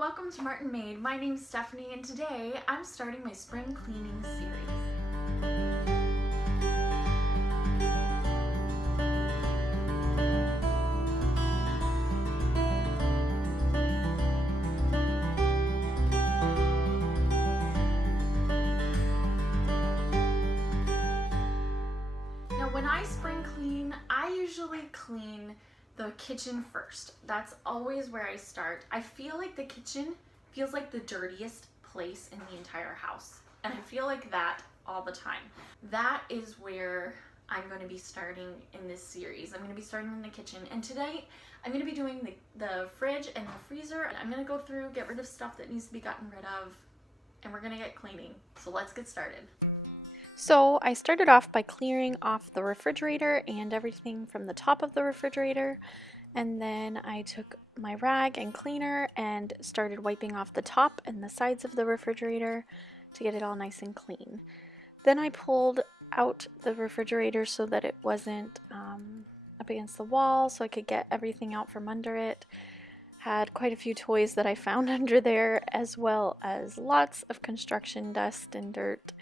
welcome to Martinmade. My name's Stephanie and today I'm starting my spring cleaning series. Now when I spring clean, I usually clean the kitchen first. That's always where I start. I feel like the kitchen feels like the dirtiest place in the entire house, and I feel like that all the time. That is where I'm going to be starting in this series. I'm going to be starting in the kitchen, and today I'm going to be doing the fridge and the freezer. And I'm going to go through, get rid of stuff that needs to be gotten rid of, and we're going to get cleaning. So let's get started. So I started off by clearing off the refrigerator and everything from the top of the refrigerator, and then I took my rag and cleaner and started wiping off the top and the sides of the refrigerator to get it all nice and clean. Then I pulled out the refrigerator so that it wasn't up against the wall, so I could get everything out from under it. Had quite a few toys that I found under there, as well as lots of construction dust and dirt.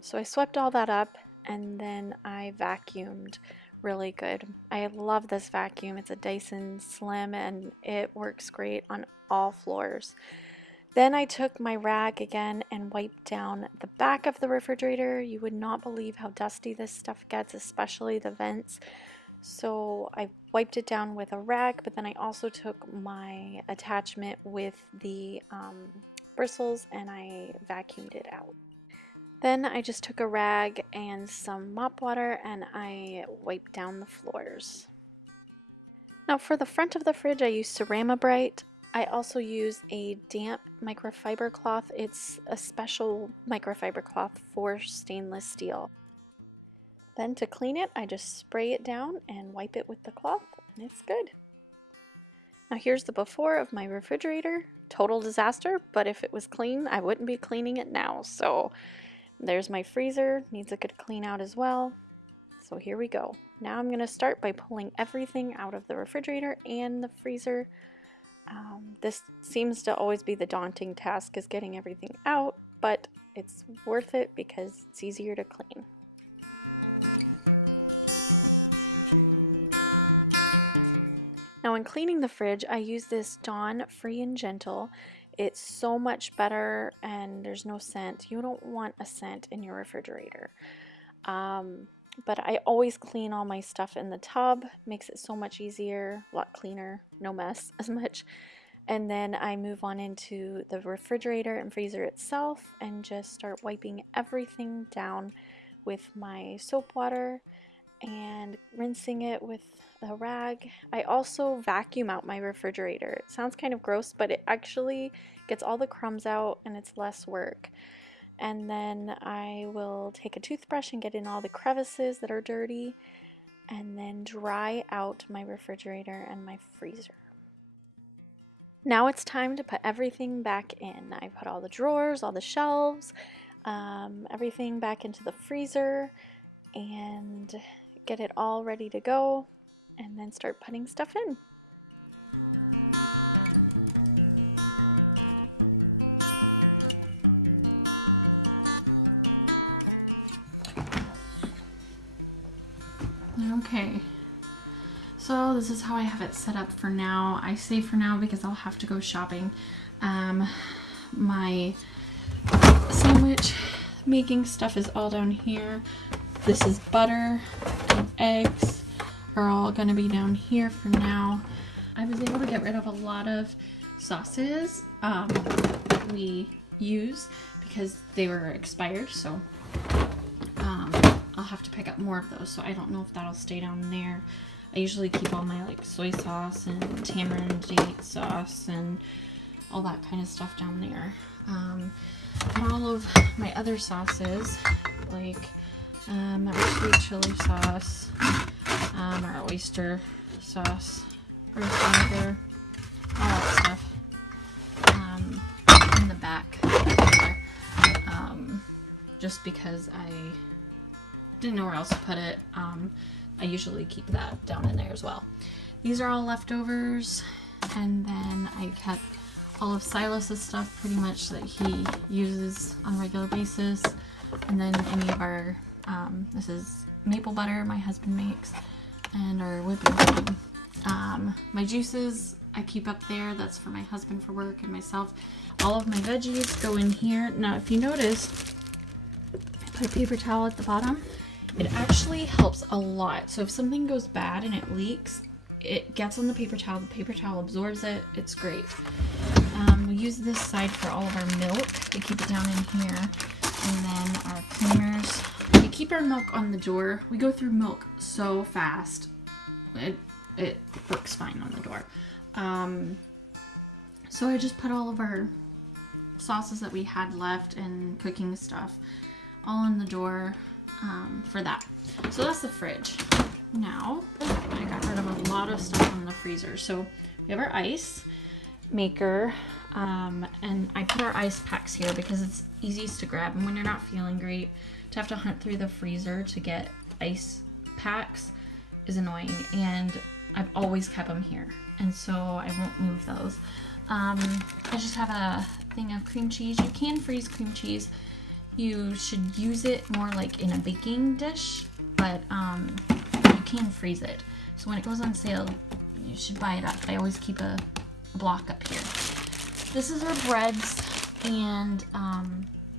So I swept all that up, and then I vacuumed really good. I love this vacuum. It's a Dyson Slim and it works great on all floors. Then I took my rag again and wiped down the back of the refrigerator. You would not believe how dusty this stuff gets, especially the vents. So I wiped it down with a rag, but then I also took my attachment with the bristles and I vacuumed it out. Then I just took a rag and some mop water and I wiped down the floors. Now for the front of the fridge I use Ceramibrite. I also use a damp microfiber cloth. It's a special microfiber cloth for stainless steel. Then to clean it, I just spray it down and wipe it with the cloth and it's good. Now here's the before of my refrigerator. Total disaster, but if it was clean, I wouldn't be cleaning it now. So there's my freezer, needs a good clean out as well. So here we go. Now I'm going to start by pulling everything out of the refrigerator and the freezer. This seems to always be the daunting task, is getting everything out, but it's worth it because it's easier to clean. Now when cleaning the fridge, I use this Dawn Free and Gentle. It's so much better and there's no scent. You don't want a scent in your refrigerator. But I always clean all my stuff in the tub. Makes it so much easier, a lot cleaner, no mess as much. And then I move on into the refrigerator and freezer itself and just start wiping everything down with my soap water and rinsing it with a rag. I also vacuum out my refrigerator. It sounds kind of gross, but it actually gets all the crumbs out and it's less work. And then I will take a toothbrush and get in all the crevices that are dirty and then dry out my refrigerator and my freezer. Now it's time to put everything back in. I put all the drawers, all the shelves, everything back into the freezer and get it all ready to go, and then start putting stuff in. Okay, so this is how I have it set up for now. I say for now because I'll have to go shopping. My sandwich making stuff is all down here. This is butter and eggs are all going to be down here for now. I was able to get rid of a lot of sauces that we use because they were expired, so I'll have to pick up more of those, so I don't know if that'll stay down there. I usually keep all my like soy sauce and tamarind date sauce and all that kind of stuff down there. And all of my other sauces, like our sweet chili sauce, our oyster sauce, roast vinegar, all that stuff, in the back there, just because I didn't know where else to put it. I usually keep that down in there as well. These are all leftovers, and then I kept all of Silas's stuff pretty much that he uses on a regular basis. And then any of our, this is maple butter my husband makes, and our whipping cream. My juices I keep up there. That's for my husband for work and myself. All of my veggies go in here. Now, if you notice, I put a paper towel at the bottom. It actually helps a lot. So if something goes bad and it leaks, it gets on the paper towel absorbs it. It's great. We use this side for all of our milk. We keep it down in here. And then our cleaners. We keep our milk on the door. We go through milk so fast. It works fine on the door. So I just put all of our sauces that we had left and cooking stuff all on the door for that. So that's the fridge. Now, I got rid of a lot of stuff from the freezer. So we have our ice maker, and I put our ice packs here because it's easiest to grab. And when you're not feeling great, to have to hunt through the freezer to get ice packs is annoying. And I've always kept them here, and so I won't move those. I just have a thing of cream cheese. You can freeze cream cheese. You should use it more like in a baking dish, but you can freeze it. So when it goes on sale, you should buy it up. I always keep a block up here. This is our breads, and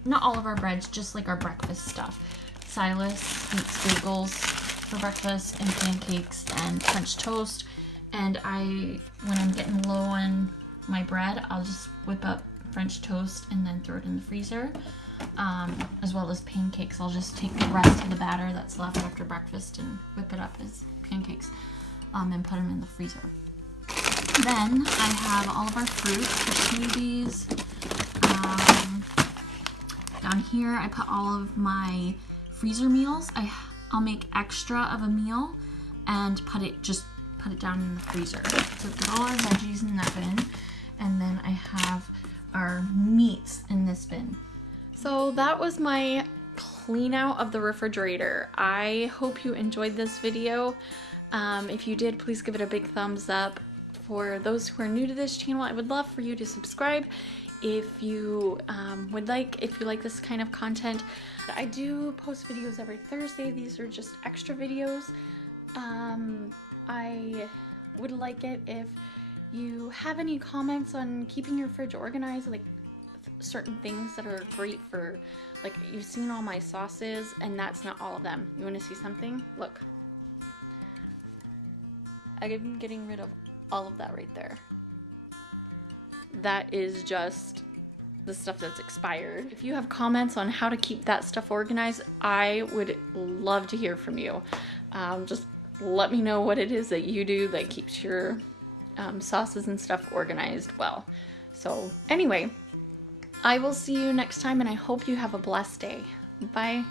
not all of our breads, just like our breakfast stuff. Silas eats bagels for breakfast and pancakes and French toast, and when I'm getting low on my bread, I'll just whip up French toast and then throw it in the freezer, as well as pancakes. I'll just take the rest of the batter that's left after breakfast and whip it up as pancakes, and put them in the freezer. Then I have all of our fruit, the smoothies. Down here I put all of my freezer meals. I'll make extra of a meal and put it down in the freezer. So put all our veggies in that bin, and then I have our meats in this bin. So that was my clean out of the refrigerator. I hope you enjoyed this video. If you did, please give it a big thumbs up. For those who are new to this channel, I would love for you to subscribe if you if you like this kind of content. I do post videos every Thursday. These are just extra videos. I would like it if you have any comments on keeping your fridge organized, like certain things that are great for, like, you've seen all my sauces, and that's not all of them. You want to see something? Look. I'm getting rid of all of that right there. That is just the stuff that's expired. If you have comments on how to keep that stuff organized, I would love to hear from you. Just let me know what it is that you do that keeps your sauces and stuff organized well. So anyway, I will see you next time, and I hope you have a blessed day. Bye.